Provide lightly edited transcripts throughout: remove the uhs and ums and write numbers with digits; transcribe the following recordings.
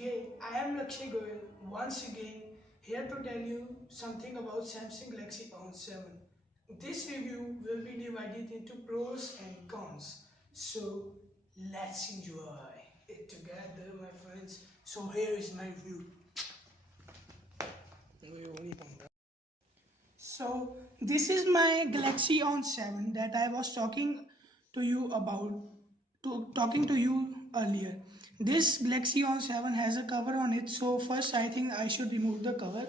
today I am Lakshay Goyal once again here to tell you something about Samsung Galaxy On 7. This review will be divided into pros and cons. So let's enjoy it together, my friends. So here is my review. So this is my Galaxy On 7 that I was talking to you about talking to you earlier. This Galaxy On 7 has a cover on it, so first I think I should remove the cover.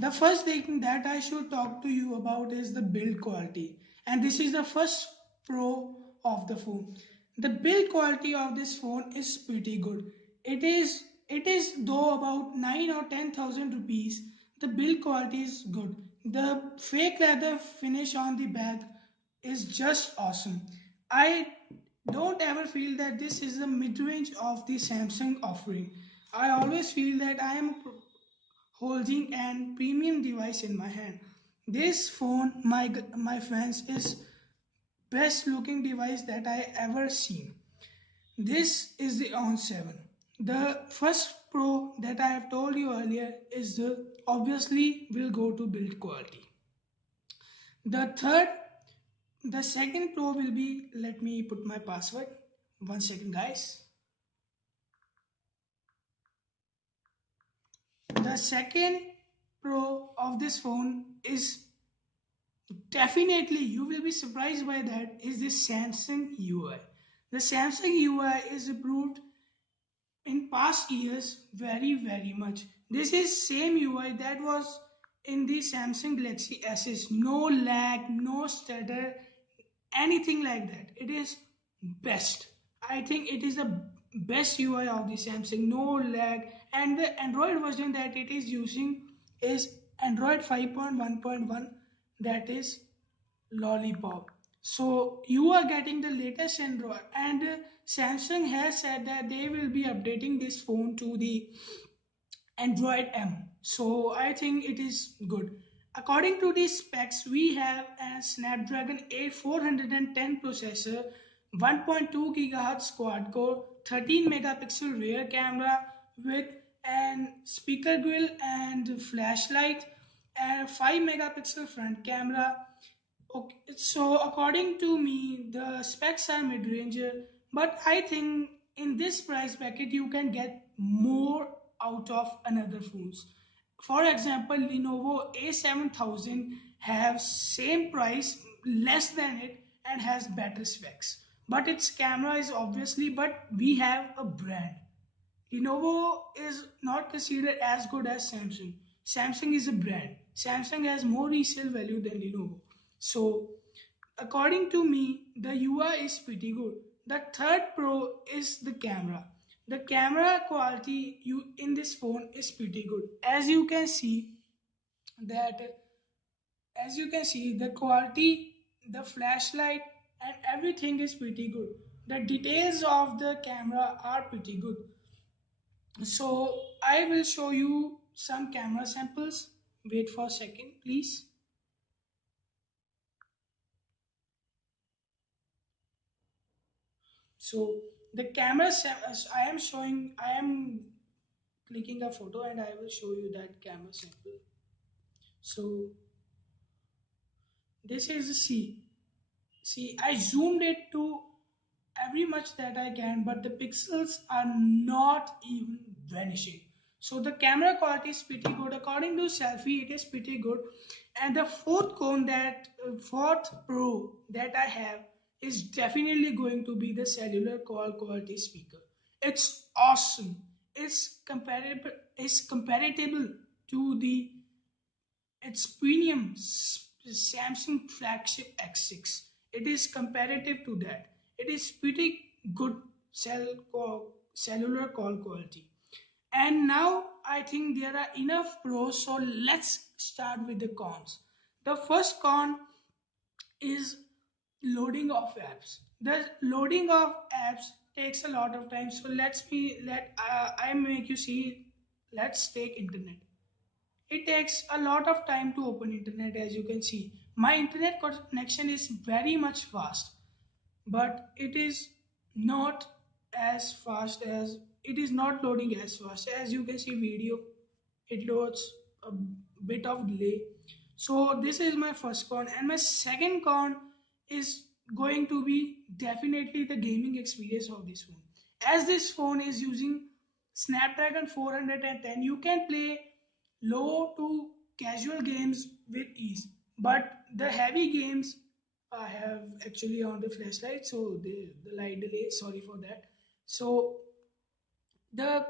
The first thing that I should talk to you about is the build quality, and this is the first pro of the phone. The build quality of this phone is pretty good. It is though about 9 or 10,000 rupees. The build quality is good. The fake leather finish on the back is just awesome. I don't ever feel that this is the mid-range of the Samsung offering. I always feel that I am holding an premium device in my hand. This phone, my friends, is best looking device that I ever seen. This is the On 7. The first pro that I have told you earlier is the obviously will go to build quality. The third, the second pro will be, let me put my password. 1 second, guys. The second pro of this phone is definitely, you will be surprised by that, is this Samsung UI. The Samsung UI is improved in past years very much. This is same UI that was in the Samsung Galaxy S. No lag, no stutter, anything like that. It is best. I think it is the best UI of the Samsung. No lag, and the Android version that it is using is Android 5.1.1, that is Lollipop. So you are getting the latest Android, and Samsung has said that they will be updating this phone to the Android M. So I think it is good. According to the specs, we have a Snapdragon 8410 processor, 1.2 GHz quad core, 13 megapixel rear camera with an speaker grill and flashlight, and 5 megapixel front camera. Okay, so according to me, the specs are mid-ranger, but I think in this price bracket you can get more out of another phones. For example, Lenovo A7000 have same price, less than it, and has better specs. But its camera is obviously, but we have a brand. Lenovo is not considered as good as Samsung. Samsung is a brand. Samsung has more resale value than Lenovo. So, according to me, the UI is pretty good. The third pro is the camera. The camera quality you in this phone is pretty good. That as you can see, the quality, the flashlight, and everything is pretty good. The details of the camera are pretty good. So I will show you some camera samples. Wait for a second, please. So the I am showing, I am clicking a photo and I will show you that camera sample. So this is the C. See, I zoomed it to every much that I can, but the pixels are not even vanishing. So the camera quality is pretty good. According to selfie, it is pretty good. And the fourth pro that I have is definitely going to be the cellular call quality speaker. It's awesome. It's comparable to the its premium Samsung flagship X6. It is comparative to that. It is pretty good cellular call quality. And now I think there are enough pros, so let's start with the cons. The first con is loading of apps. The loading of apps takes a lot of time. So let I make you see. Let's take internet. It takes a lot of time to open internet, as you can see. My internet connection is very much fast, but it is not as fast as it is not loading as fast. As you can see video, it loads a bit of delay. So this is my first con, and my second con is going to be definitely the gaming experience of this phone. As this phone is using Snapdragon 410, you can play low to casual games with ease, but the heavy games, I have actually on the flashlight, so the light delay, sorry for that. So the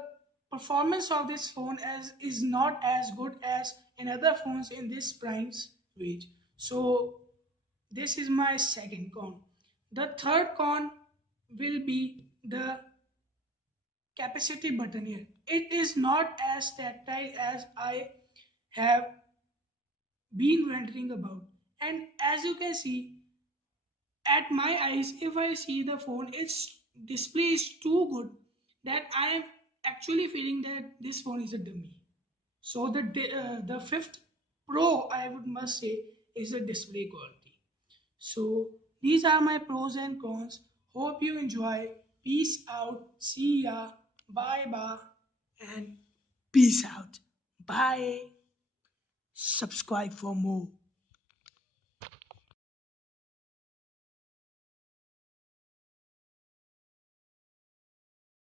performance of this phone as is not as good as in other phones in this price range. So this is my second con. The third con will be the capacity button here. It is not as tactile as I have been wondering about. And as you can see, at my eyes, if I see the phone, its display is too good that I am actually feeling that this phone is a dummy. So the fifth Pro, I would must say, is the display quality. So these are my pros and cons. Hope you enjoy. Peace out. See ya. Bye bye. And peace out. Bye. Subscribe for more.